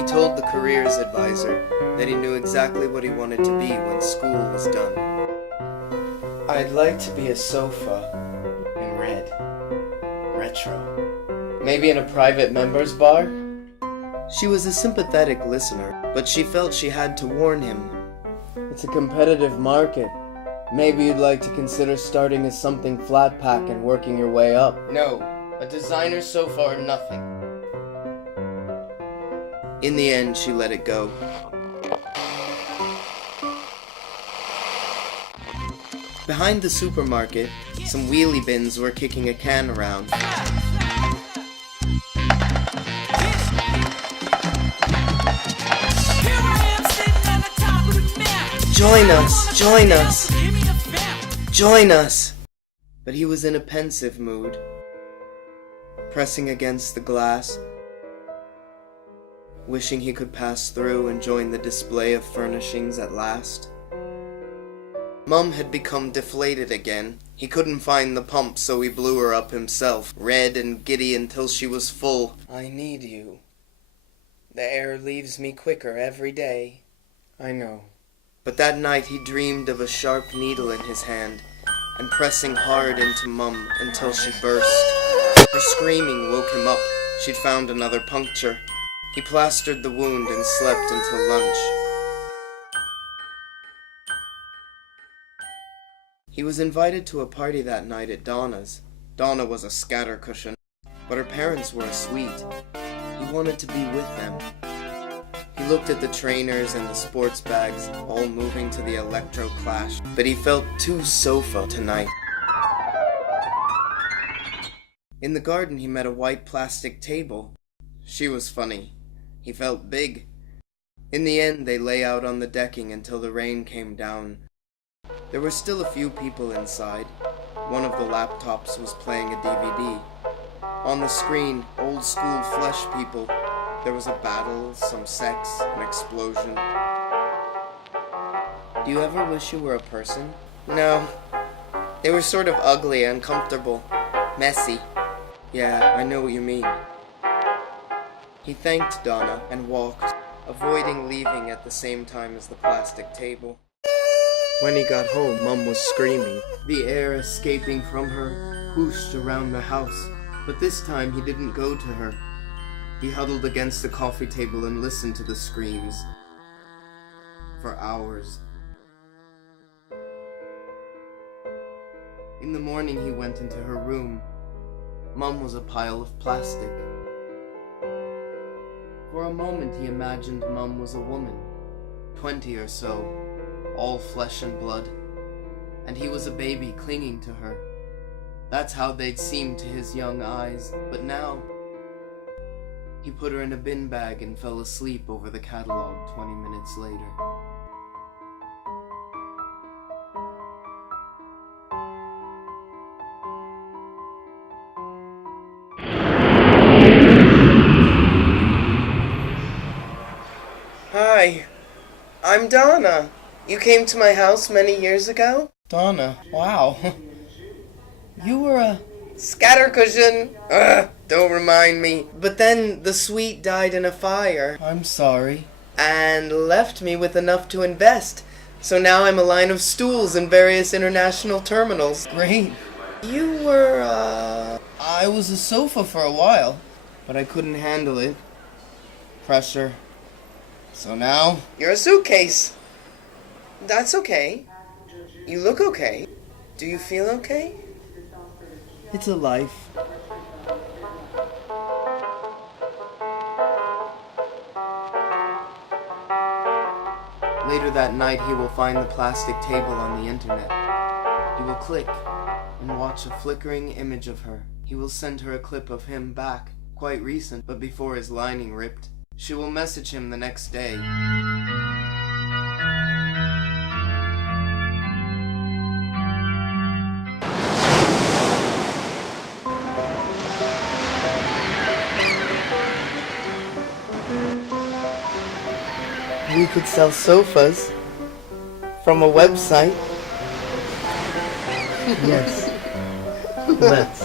He told the careers advisor that he knew exactly what he wanted to be when school was done. I'd like to be a sofa in red. Retro. Maybe in a private members bar? She was a sympathetic listener, but she felt she had to warn him. It's a competitive market. Maybe you'd like to consider starting as something flat pack and working your way up. No, a designer sofa or nothing. In the end, she let it go. Behind the supermarket, some wheelie bins were kicking a can around. Join us! Join us! Join us! But he was in a pensive mood, pressing against the glass, wishing he could pass through and join the display of furnishings at last. Mum had become deflated again. He couldn't find the pump, so he blew her up himself, red and giddy until she was full. I need you. The air leaves me quicker every day. I know. But that night he dreamed of a sharp needle in his hand, and pressing hard into Mum until she burst. Her screaming woke him up. She'd found another puncture. He plastered the wound and slept until lunch. He was invited to a party that night at Donna's. Donna was a scattercushion, but her parents were sweet. He wanted to be with them. He looked at the trainers and the sports bags, all moving to the electro clash, but he felt too sofa tonight. In the garden he met a white plastic table. She was funny. He felt big. In the end they lay out on the decking until the rain came down. There were still a few people inside. One of the laptops was playing a DVD. On the screen, old school flesh people. There was a battle, some sex, an explosion. Do you ever wish you were a person? No. They were sort of ugly, uncomfortable, messy. Yeah, I know what you mean. He thanked Donna and walked, avoiding leaving at the same time as the plastic table. When he got home, Mum was screaming. The air escaping from her whooshed around the house, but this time he didn't go to her. He huddled against the coffee table and listened to the screams. For hours. In the morning he went into her room. Mum was a pile of plastic. For a moment he imagined Mum was a woman, 20 or so, all flesh and blood, and he was a baby clinging to her. That's how they'd seemed to his young eyes, but now he put her in a bin bag and fell asleep over the catalog 20 minutes later. Hi, I'm Donna. You came to my house many years ago? Donna, wow. You were a scattercushion. Ugh, don't remind me. But then the suite died in a fire. I'm sorry. And left me with enough to invest. So now I'm a line of stools in various international terminals. Great. You were, I was a sofa for a while, but I couldn't handle it. Pressure. So now you're a suitcase. That's okay. You look okay. Do you feel okay? It's a life. Later that night he will find the plastic table on the internet. He will click and watch a flickering image of her. He will send her a clip of him back, quite recent, but before his lining ripped. She will message him the next day. We could sell sofas from a website. Yes. Let's.